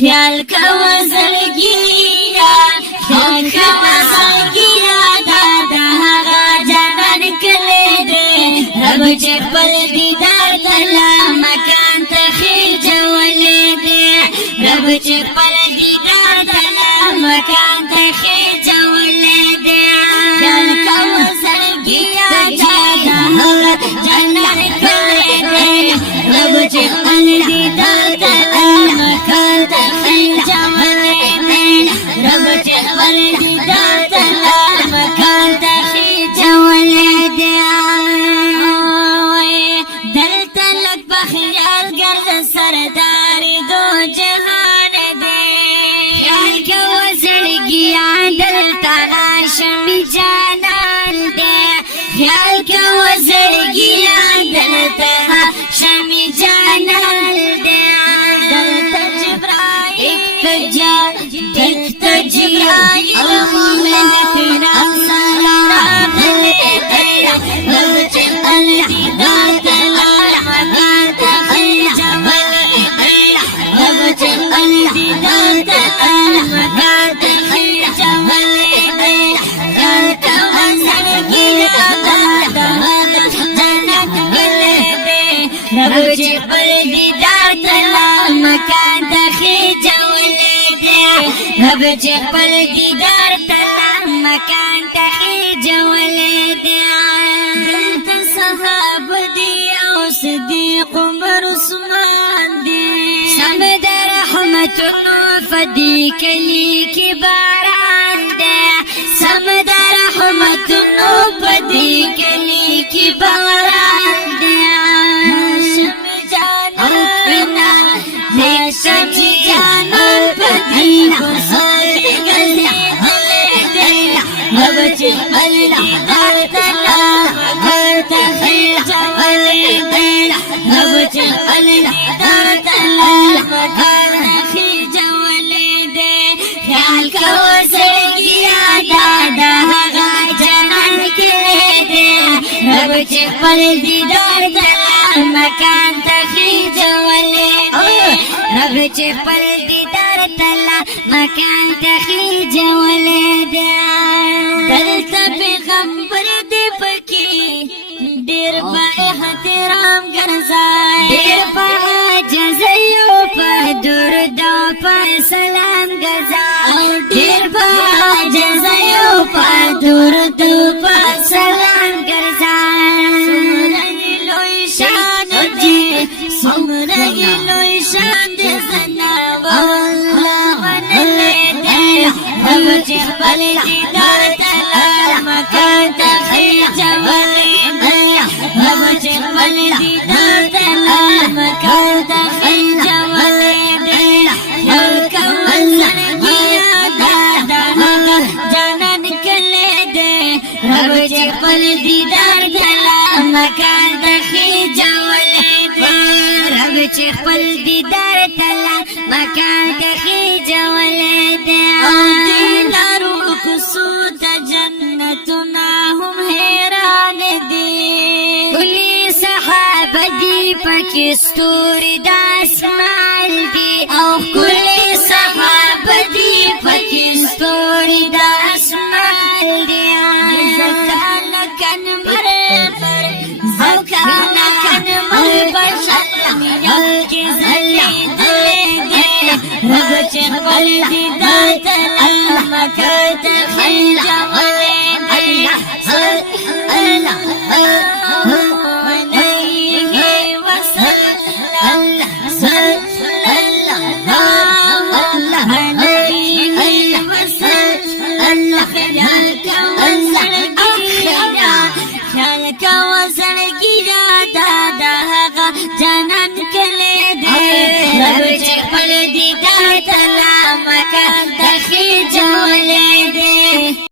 خیال کوه زړګیه خیال کوه زړګیه دا د هغه جانان کلی دی رب چې خپل دیدار تلا مکان ته خېجولی دی رب چې خپل دیدار تلا مکان ته خېجولی دی خیال کوه زړګیه دا د هغه جانان کلی دی رب چې خپل دیدار تلا مکان ته خېجولی دی رب چې خپل دیدار تلا مکان ته خېجولی دی دلته لږ په خیال ګرځه سردار دو جهان دی خیال کوه زړګیه دلته راشم جانان دی خیال کوه زړګیه دلته راشم جانان دی دلته جبرائیل دلته جبرائیل مومن کرام سلام راغلی دی رب چې خپل دیدار تلا مکان ته خېجولی دی رب چې خپل دیدار تلا مکان ته خېجولی دی خیال کوه زړګیه دا د هغه جنت کلی دی رب چې خپل دیدار تلا مکان ته خېجولی دی رب چې خپل دیدار تلا مکان ته خېجولی دی دلته صحابه دی او صدیق عمر عثمان دی سم د رحمتونو فدی کلی کی باران دی سم د رحمتونو فدی کلی کی باران دی هاشم جانانا هاشم جانان فدی گساری گلی دی رب چې خپل دیدار تلا مکان ته خېجولی دی رب چې خپل دیدار تلا مکان ته خېجولی دی خیال کوه زړګیه دا د هغه جنان کلی دی رب چې خپل دیدار تلا مکان ته خېجولی دی رب چې خپل دیدار تلا مکان ته خېجولی دی دلته پیغمبر دی پکې ډېر په احترام ګرځای ډېر په عاجزیو په درود او په سلام ګرځای ډېر په عاجزیو په درود او په سلام ګرځای څومره لوی شان دی څومره لوی شان دی زنا والله منلی دی رب چې خپل دیدار تلا مکان ته خېجولی دی رب چې خپل دیدار تلا مکان ته خېجولی دی خیال کوه زړګیه دا د هغه جانان کلی دی رب چې خپل دیدار تلا مکان ته خېجولی دی رب چې خپل دیدار تلا مکان ته خېجولی دی لارو کوڅو ته جنتونه هم حیران دي کلي صحابه دي پکې ستوري د اسمان دي او کلي صحابه دي پکې ستوري د اسمان دي زکان کن مر زکان کن مر بشر یو کې زلي دلي دي رب چې خپل دیدار تلا مکان ته خېجولی دی الله علیه وسلم الله علیه وسلم